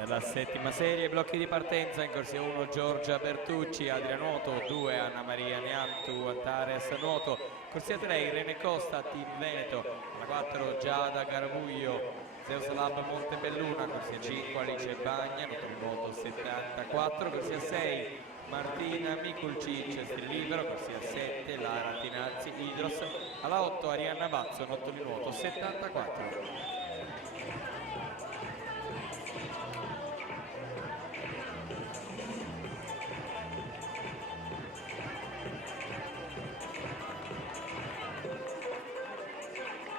Per la settima serie, blocchi di partenza in corsia 1 Giorgia Bertucci, Adria Nuoto, 2 Anna Maria Neantu, Antares Nuoto, corsia 3 Irene Costa, Team Veneto, alla 4 Giada Garabuglio, Zeus Lab Montebelluna, corsia 5 Alice Bagna, nuoto 74, corsia 6 Martina Miculcic, stil libero, corsia 7 Lara Tinazzi Idros, alla 8 Arianna Bazzo, nuoto 74.